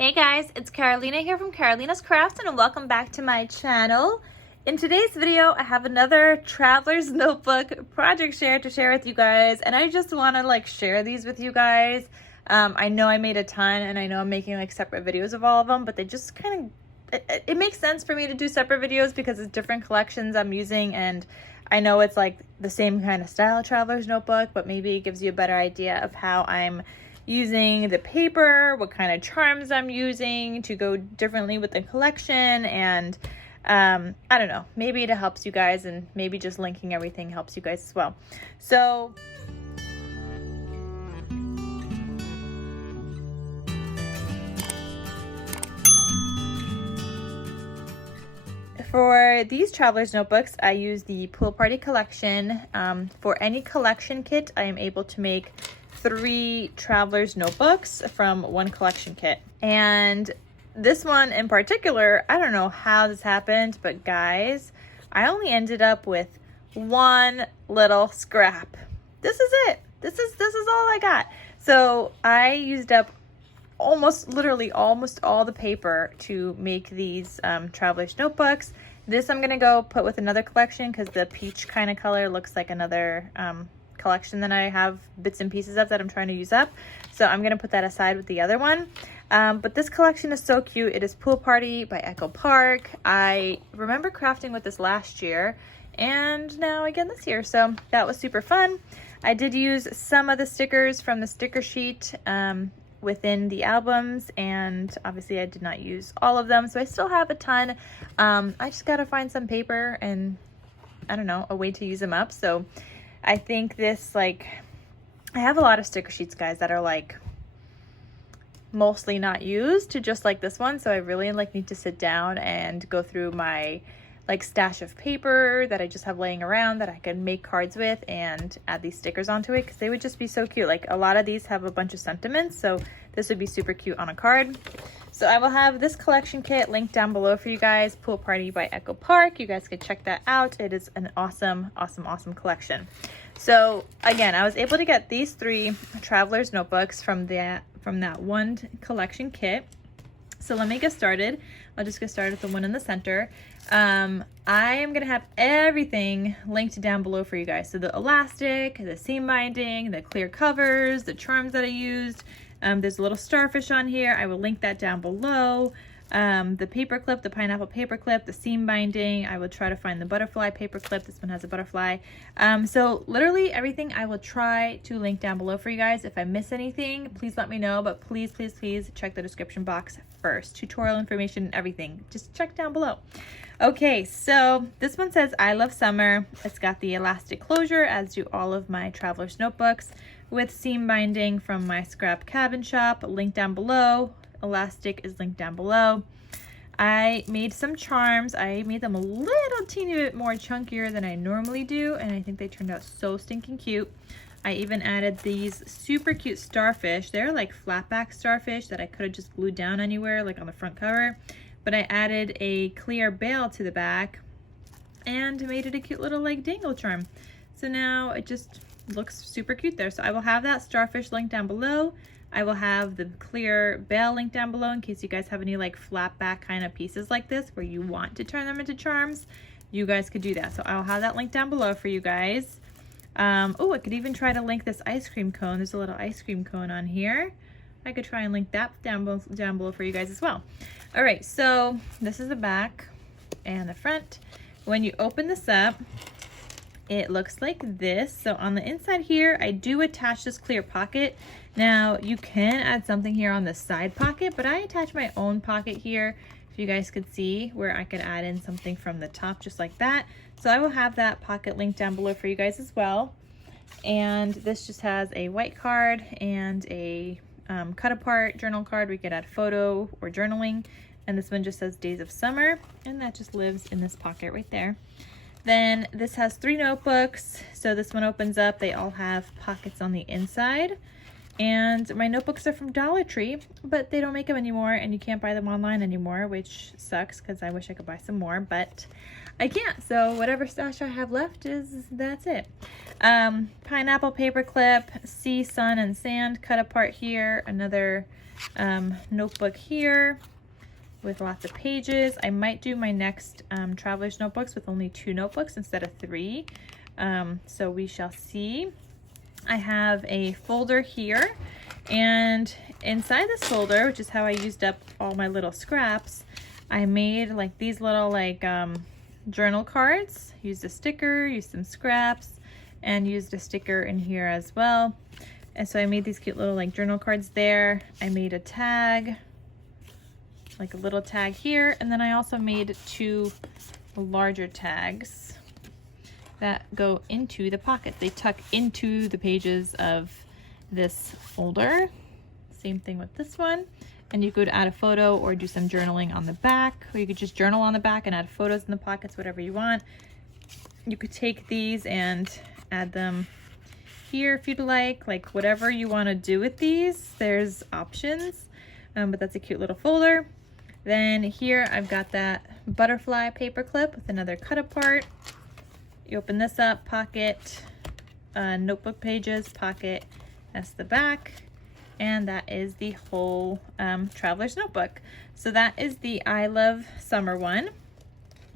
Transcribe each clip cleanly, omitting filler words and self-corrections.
Hey guys, it's Carolina here from KarolinasKrafts and welcome back to my channel. In today's video, I have another traveler's notebook project share to share with you guys, and I just want to share these with you guys. I know I made a ton and I know I'm making separate videos of all of them, but they just it makes sense for me to do separate videos because it's different collections I'm using, and I know it's the same kind of style traveler's notebook, but maybe it gives you a better idea of how I'm using the paper, what kind of charms I'm using to go differently with the collection, and I don't know, maybe it helps you guys, and maybe just linking everything helps you guys as well. So for these traveler's notebooks, I use the Pool Party collection. For any collection kit, I am able to make 3 traveler's notebooks from one collection kit. And this one in particular, I don't know how this happened, but guys, I only ended up with one little scrap. This is it. This is all I got. So I used up almost all the paper to make these traveler's notebooks. This I'm gonna go put with another collection because the peach kind of color looks like another collection that I have bits and pieces of that I'm trying to use up. So I'm gonna put that aside with the other one. But this collection is so cute. It is Pool Party by Echo Park. I remember crafting with this last year and now again this year. So that was super fun. I did use some of the stickers from the sticker sheet within the albums, and obviously I did not use all of them. So I still have a ton. I just gotta find some paper and I don't know, a way to use them up. So I think this, I have a lot of sticker sheets, guys, that are mostly not used, to just like this one. So I really need to sit down and go through my stash of paper that I just have laying around that I can make cards with and add these stickers onto it, because they would just be so cute. A lot of these have a bunch of sentiments, so this would be super cute on a card. So I will have this collection kit linked down below for you guys, Pool Party by Echo Park. You guys could check that out. It is an awesome collection. So again, I was able to get these 3 traveler's notebooks from that one collection kit. So let me get started. I'll just get started with the one in the center. I am going to have everything linked down below for you guys. So the elastic, the seam binding, the clear covers, the charms that I used. There's a little starfish on here. I will link that down below. The paper clip, the pineapple paper clip, the seam binding. I will try to find the butterfly paper clip. This one has a butterfly. So literally everything I will try to link down below for you guys. If I miss anything, please let me know, but please check the description box first. Tutorial information, everything. Just check down below. Okay, so this one says I love summer. It's got the elastic closure, as do all of my traveler's notebooks, with seam binding from my scrap cabin shop, linked down below. Elastic is linked down below. I made some charms. I made them a little teeny bit more chunkier than I normally do, and I think they turned out so stinking cute. I even added these super cute starfish. They're like flatback starfish that I could have just glued down anywhere, on the front cover, but I added a clear bail to the back and made it a cute little dangle charm. So now it just looks super cute there. So I will have that starfish linked down below. I will have the clear bail link down below in case you guys have any flat back kind of pieces like this where you want to turn them into charms. You guys could do that. So I'll have that link down below for you guys. Oh, I could even try to link this ice cream cone. There's a little ice cream cone on here. I could try and link that down below for you guys as well. All right, so this is the back and the front. When you open this up, it looks like this. So on the inside here, I do attach this clear pocket. Now you can add something here on the side pocket, but I attach my own pocket here. If you guys could see where I could add in something from the top just like that. So I will have that pocket linked down below for you guys as well. And this just has a white card and a cut apart journal card. We could add photo or journaling. And this one just says Days of Summer, and that just lives in this pocket right there. Then this has 3 notebooks. So this one opens up. They all have pockets on the inside. And my notebooks are from Dollar Tree, but they don't make them anymore, and you can't buy them online anymore, which sucks because I wish I could buy some more, but I can't. So whatever stash I have left that's it. Pineapple paper clip, sea, sun, and sand cut apart here. Another notebook here with lots of pages. I might do my next traveler's notebooks with only 2 notebooks instead of 3. So we shall see. I have a folder here, and inside this folder, which is how I used up all my little scraps, I made like these little like journal cards. Used a sticker, used some scraps, and used a sticker in here as well. And so I made these cute little like journal cards there. I made a tag, like a little tag here, and then I also made 2 larger tags that go into the pocket. They tuck into the pages of this folder. Same thing with this one. And you could add a photo or do some journaling on the back, or you could just journal on the back and add photos in the pockets, whatever you want. You could take these and add them here if you'd like whatever you want to do with these, there's options. But that's a cute little folder. Then here I've got that butterfly paper clip with another cut apart. You open this up, pocket, notebook pages, pocket, that's the back, and that is the whole traveler's notebook. So that is the I Love Summer one.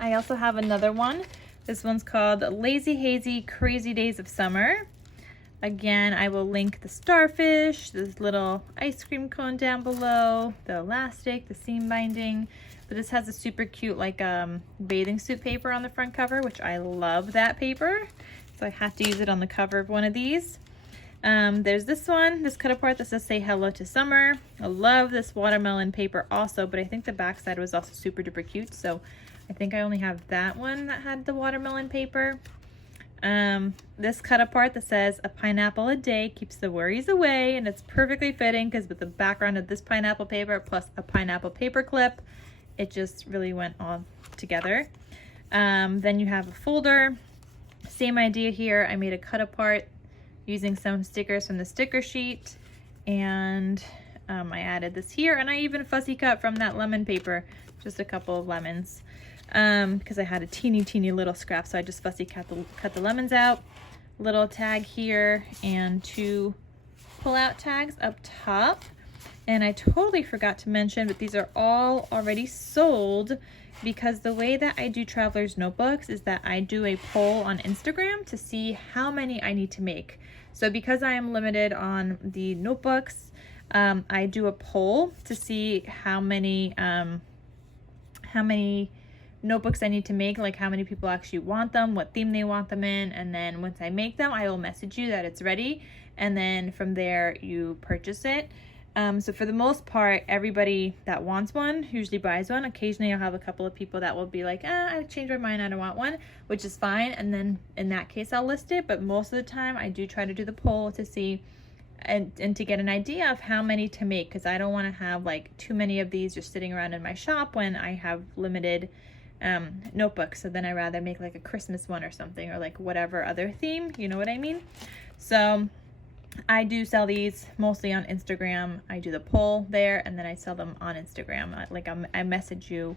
I also have another one. This one's called Lazy Hazy Crazy Days of Summer. Again, I will link the starfish, this little ice cream cone down below, the elastic, the seam binding. But this has a super cute like bathing suit paper on the front cover, which I love that paper. So I have to use it on the cover of one of these. There's this one, this cut apart that says Say Hello to Summer. I love this watermelon paper also, but I think the back side was also super duper cute. So I think I only have that one that had the watermelon paper. This cut apart that says a pineapple a day keeps the worries away, and it's perfectly fitting because with the background of this pineapple paper plus a pineapple paper clip, it just really went all together. Then you have a folder. Same idea here. I made a cut apart using some stickers from the sticker sheet, and I added this here, and I even fussy cut from that lemon paper, just a couple of lemons. Because I had a teeny little scrap, so I just fussy cut the lemons out. Little tag here and 2 pull-out tags up top. And I totally forgot to mention, but these are all already sold because the way that I do traveler's notebooks is that I do a poll on Instagram to see how many I need to make. So because I am limited on the notebooks, I do a poll to see how many notebooks I need to make, like how many people actually want them, what theme they want them in, and then once I make them, I will message you that it's ready, and then from there you purchase it. So for the most part, everybody that wants one usually buys one. Occasionally I'll have a couple of people that will be like, I changed my mind, I don't want one, which is fine, and then in that case I'll list it. But most of the time I do try to do the poll to see and to get an idea of how many to make, because I don't want to have like too many of these just sitting around in my shop when I have limited notebooks. So then I rather make like a Christmas one or something, or like whatever other theme, you know what I mean? So I do sell these mostly on Instagram. I do the poll there, and then I sell them on Instagram. I message you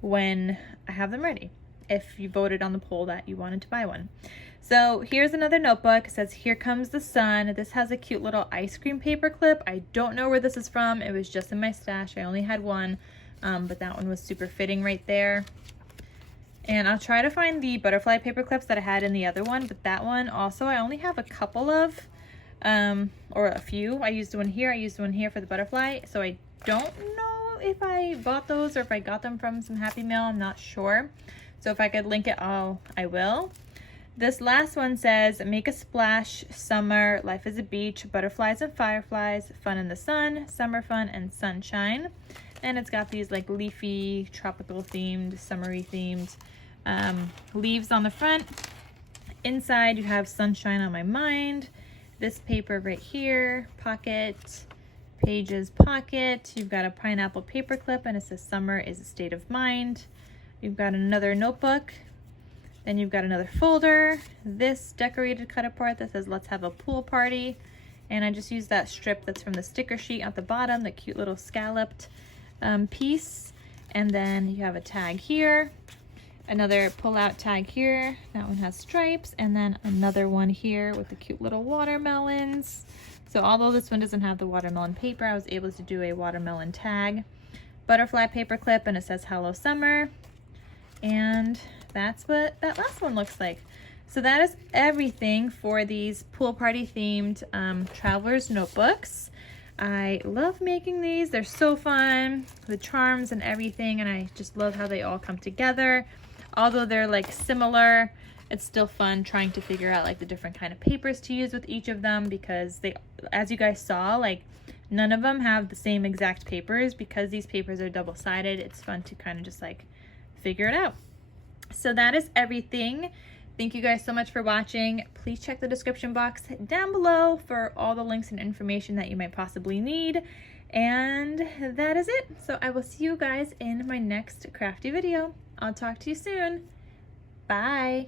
when I have them ready, if you voted on the poll that you wanted to buy one. So here's another notebook. It says Here Comes the Sun. This has a cute little ice cream paper clip. I don't know where this is from. It was just in my stash. I only had one, but that one was super fitting right there. And I'll try to find the butterfly paper clips that I had in the other one, but that one also I only have a couple of, or a few. I used one here, I used one here for the butterfly, so I don't know if I bought those or if I got them from some Happy Mail, I'm not sure. So if I could link it all, I will. This last one says, Make a Splash, Summer, Life is a Beach, Butterflies and Fireflies, Fun in the Sun, Summer Fun, and Sunshine. And it's got these like leafy, tropical themed, summery themed leaves on the front. Inside you have Sunshine on My Mind, this paper right here, pocket, pages, pocket. You've got a pineapple paper clip, and it says Summer is a State of Mind. You've got another notebook. Then you've got another folder, this decorated cut apart that says Let's Have a Pool Party. And I just used that strip that's from the sticker sheet at the bottom, the cute little scalloped piece. And then you have a tag here, another pull-out tag here. That one has stripes, and then another one here with the cute little watermelons. So although this one doesn't have the watermelon paper, I was able to do a watermelon tag, butterfly paper clip, and it says Hello Summer. And that's what that last one looks like. So that is everything for these pool party themed traveler's notebooks. I love making these. They're so fun, the charms and everything, and I just love how they all come together. Although they're like similar, it's still fun trying to figure out like the different kind of papers to use with each of them, because they, as you guys saw, like none of them have the same exact papers. Because these papers are double-sided, it's fun to kind of just like figure it out. So that is everything. Thank you guys so much for watching. Please check the description box down below for all the links and information that you might possibly need. And that is it. So I will see you guys in my next crafty video. I'll talk to you soon. Bye.